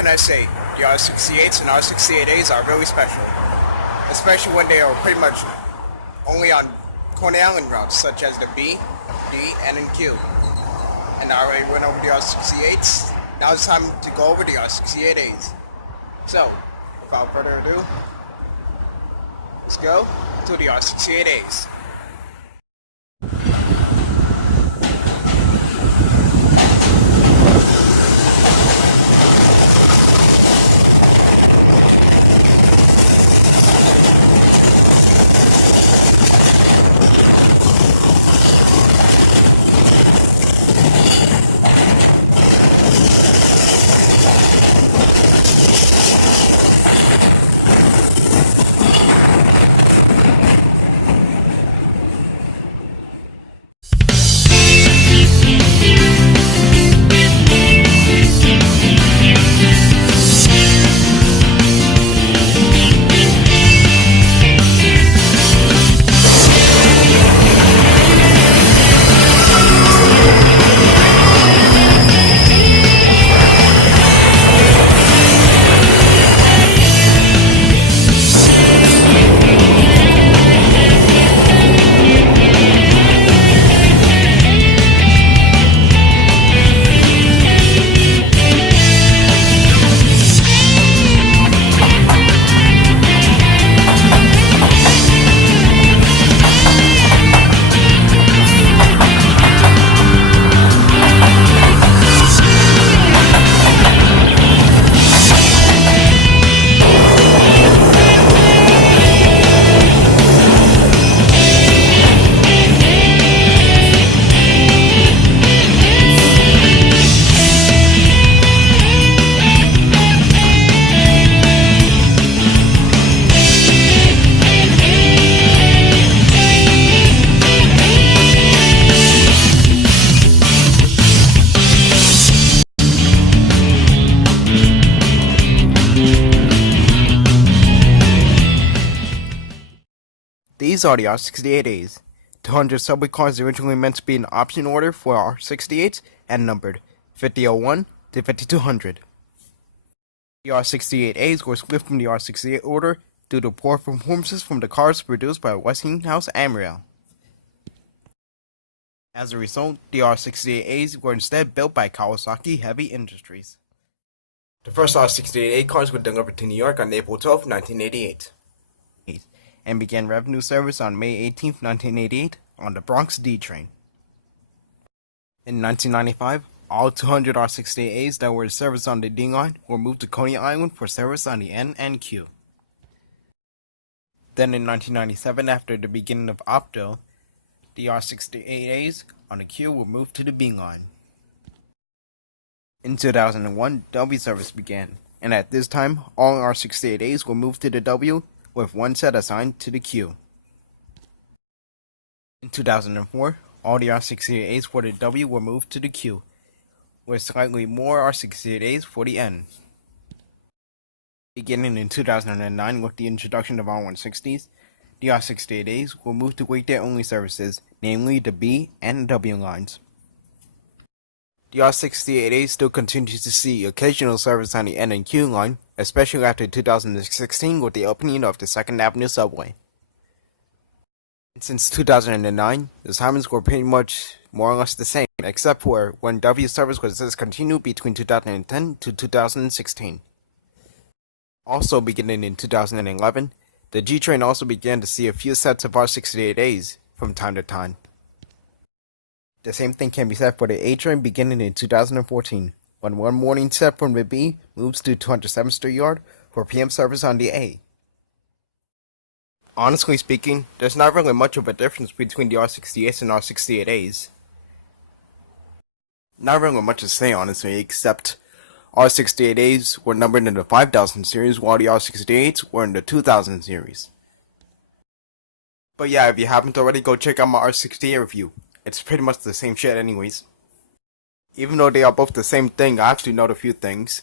can I say? The R68s and R68As are really special, especially when they are pretty much only on Coney Island routes, such as the B, D, and Q. And I already went over the R68s. Now it's time to go over the R68As. So, without further ado, let's go to the R68As. These are the R68As. 200 subway cars originally meant to be in option order for R68s and numbered 5001 to 5200. The R68As were split from the R68 order due to poor performances from the cars produced by Westinghouse and Rail. As a result, the R68As were instead built by Kawasaki Heavy Industries. The first R68A cars were delivered to New York on April 12, 1988. And began revenue service on May 18, 1988 on the Bronx D train. In 1995, all 200 R68As that were in service on the D line were moved to Coney Island for service on the N and Q. Then in 1997, after the beginning of Opto, the R68As on the Q were moved to the B line. In 2001, W service began, and at this time, all R68As were moved to the W with one set assigned to the Q. In 2004, all the R68As for the W were moved to the Q, with slightly more R68As for the N. Beginning in 2009 with the introduction of R160s, the R68As were moved to weekday-only services, namely the B and W lines. The R68As still continues to see occasional service on the N and Q line, especially after 2016 with the opening of the 2nd Avenue subway. Since 2009, the timings were pretty much more or less the same, except for when W service was discontinued between 2010 to 2016. Also beginning in 2011, the G train also began to see a few sets of R68As from time to time. The same thing can be said for the A train beginning in 2014, when one morning set from the B moves to 207th Street Yard for PM service on the A. Honestly speaking, there's not really much of a difference between the R68s and R68As. Not really much to say honestly, except R68As were numbered in the 5000 series while the R68s were in the 2000 series. But yeah, if you haven't already, go check out my R68 review. It's pretty much the same shit anyways. Even though they are both the same thing, I actually note a few things.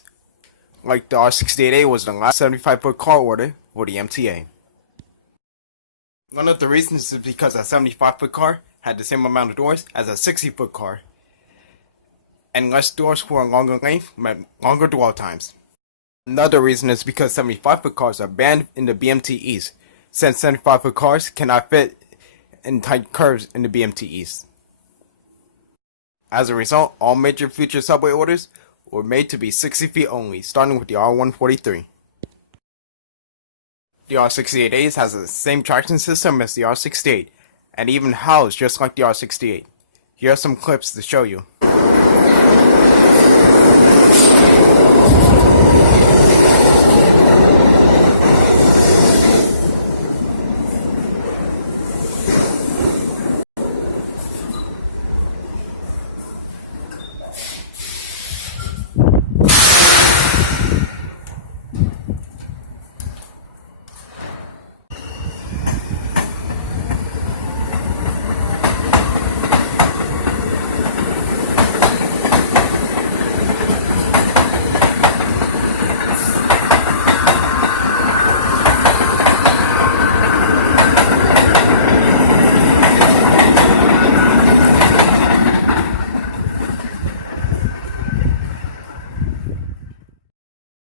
Like the R68A was the last 75-foot car order for the MTA. One of the reasons is because a 75-foot car had the same amount of doors as a 60-foot car. And less doors for a longer length meant longer dwell times. Another reason is because 75-foot cars are banned in the BMTEs, since 75-foot cars cannot fit in tight curves in the BMTEs. As a result, all major future subway orders were made to be 60 feet only, starting with the R143. The R68As has the same traction system as the R68, and even howls just like the R68. Here are some clips to show you.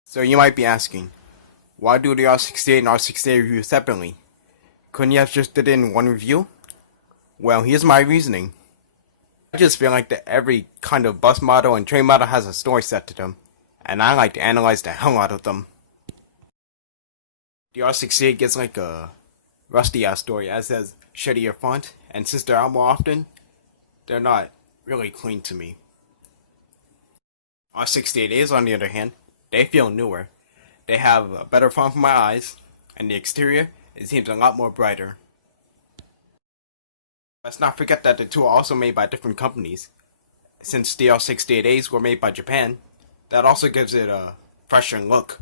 So you might be asking, why do the R68 and R68 review separately? Couldn't you have just did it in one review? Well, here's my reasoning. I just feel like that every kind of bus model and train model has a story set to them, and I like to analyze the hell out of them. The R68 gets like a rusty ass story, as has shittier font, and since they're out more often, they're not really clean to me. R68As, on the other hand, they feel newer. They have a better font for my eyes, and the exterior, it seems a lot more brighter. Let's not forget that the two are also made by different companies. Since the R68As were made by Japan, that also gives it a fresher look.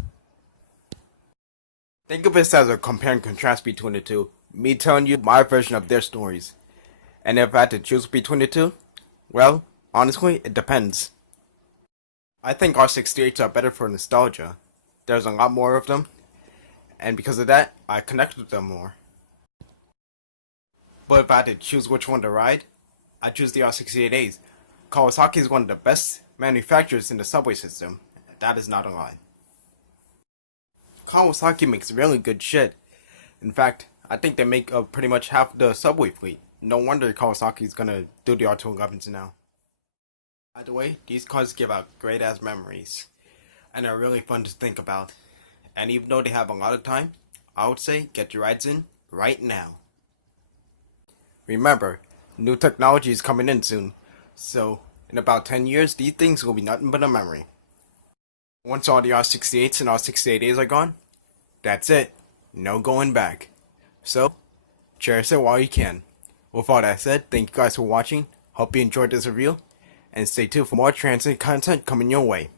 Think of this as a compare and contrast between the two, me telling you my version of their stories. And if I had to choose between the two, well, honestly, it depends. I think R68s are better for nostalgia. There's a lot more of them, and because of that, I connect with them more. But if I had to choose which one to ride, I'd choose the R68As. Kawasaki is one of the best manufacturers in the subway system. That is not a lie. Kawasaki makes really good shit. In fact, I think they make up pretty much half the subway fleet. No wonder Kawasaki's gonna do the R211s now. By the way, these cars give out great ass memories, and are really fun to think about. And even though they have a lot of time, I would say get your rides in right now. Remember, new technology is coming in soon, so in about 10 years, these things will be nothing but a memory. Once all the R68s and R68As are gone, that's it. No going back. So, cherish it while you can. With all that said, thank you guys for watching. Hope you enjoyed this review. And stay tuned for more transit content coming your way.